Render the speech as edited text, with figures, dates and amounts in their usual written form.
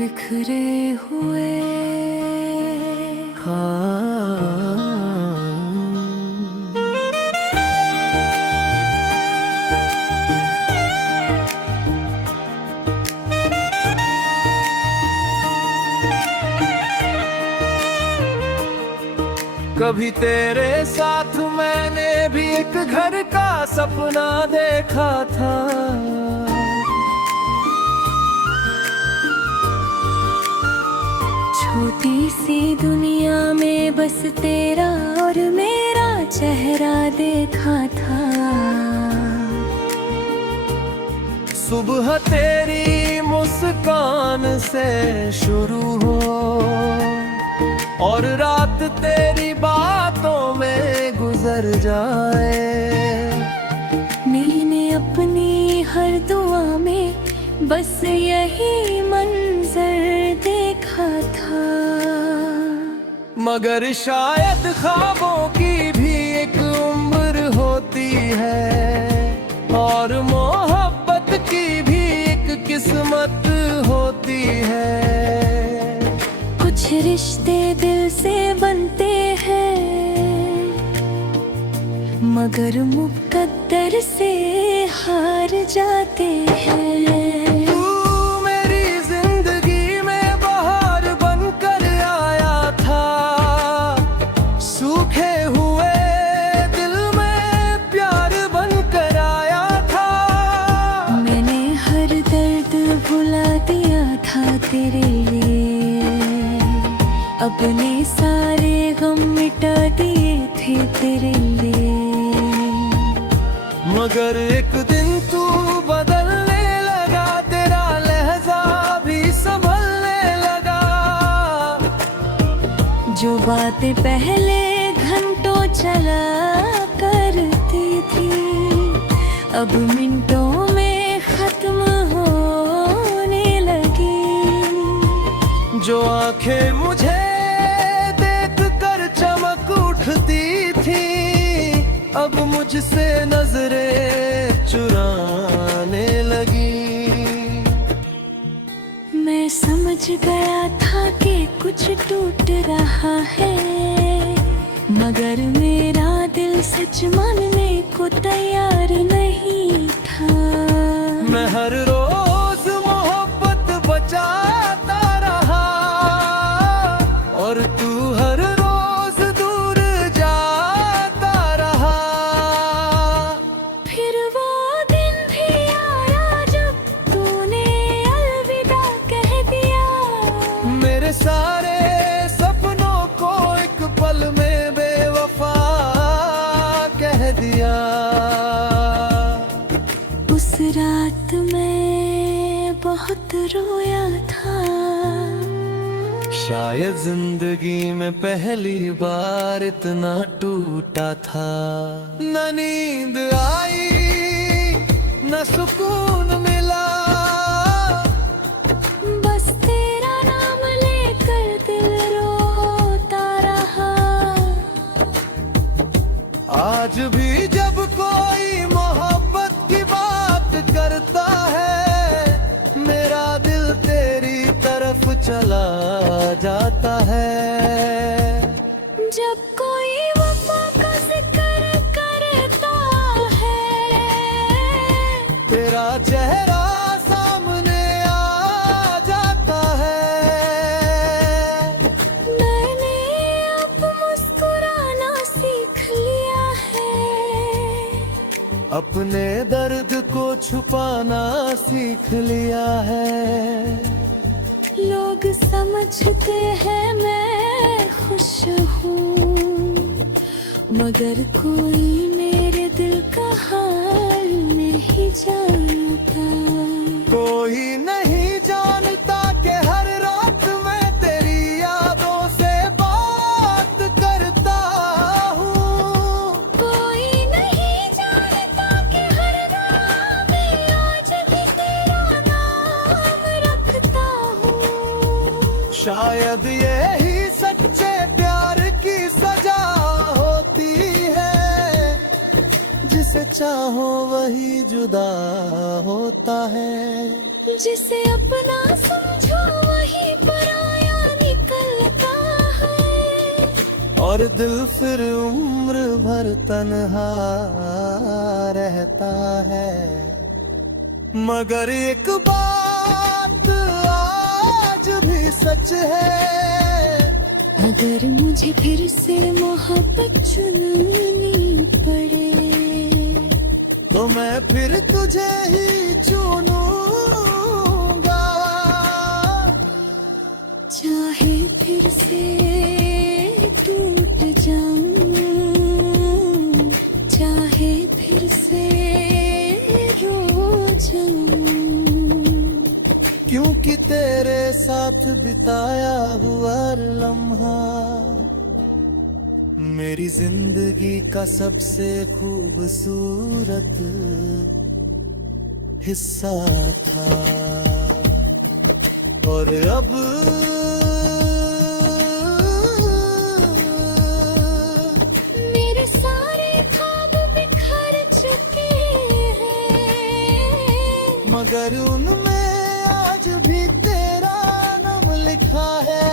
बिखरे हुए। कभी तेरे साथ मैंने भी एक घर का सपना देखा था। छोटी सी दुनिया में बस तेरा और मेरा चेहरा देखा था। सुबह तेरी मुस्कान से शुरू हो और रात तेरी बातों में गुजर जाए। मैंने अपनी हर दुआ में बस यही मंजर देखा था। मगर शायद ख्वाबों की भी एक उम्र होती है और मोहब्बत की भी एक किस्मत होती है। कुछ रिश्ते दिल से बनते हैं मगर मुकद्दर से हार जाते हैं। तू मेरी जिंदगी में बहार बनकर आया था। सूखे हुए दिल में प्यार बनकर आया था। मैंने हर दर्द भुला दिया था तेरे लिए। अपने सारे गम मिटा दिए थे तेरे लिए। मगर एक दिन तू बदलने लगा। तेरा लहजा भी संभलने लगा। जो बातें पहले घंटों चला करती थी अब मिनटों में खत्म होने लगी। जो आंखें मुझे देखकर चमक उठती थी अब मुझसे नजरें चुराने लगी। मैं समझ गया था कि कुछ टूट रहा है मगर मेरा दिल सच मानने को तैयार नहीं था। मैं हर रोज मोहब्बत बचाता रहा और तू हर रोज दूर जाता रहा। फिर वो दिन भी आया जब तूने अलविदा कह दिया। मेरे सारे सपनों को एक पल में बेवफा कह दिया। उस रात मैं बहुत रोया था। शायद जिंदगी में पहली बार इतना टूटा था। न नींद आई न सुकून मिला। बस तेरा नाम लेकर दिल रोता रहा। आज भी जब कोई मोहब्बत की बात करता है मेरा दिल तेरी तरफ चला जाता है। जब कोई वफा का जिक्र करता है तेरा चेहरा सामने आ जाता है। मैंने अब मुस्कुराना सीख लिया है। अपने दर्द को छुपाना सीख लिया है। लोग समझते हैं मैं खुश हूँ मगर कोई मेरे दिल का हाल नहीं जानता। कोई नहीं जानता कि हर रात मैं तेरी यादों से बात करता हूँ। कोई नहीं जानता कि हर रात में आज भी तेरा नाम रखता हूँ। शायद यही सच्चे प्यार की सजा होती है जिसे चाहो वही जुदा होता है। जिसे अपना समझो वही पराया निकलता है। और दिल फिर उम्र भर तन्हा रहता है। मगर एक बात आज भी सच है, अगर मुझे फिर से मोहब्बत चुननी पड़े तो मैं फिर तुझे ही चुनूंगा। चाहे फिर से टूट जाऊं, चाहे फिर से रो जाऊं, क्योंकि तेरे साथ बिताया हुआ लम्हा मेरी जिंदगी का सबसे खूबसूरत हिस्सा था। और अब मेरे सारे ख्वाब बिखर चुके हैं, मगर उनमें आज भी तेरा नाम लिखा है।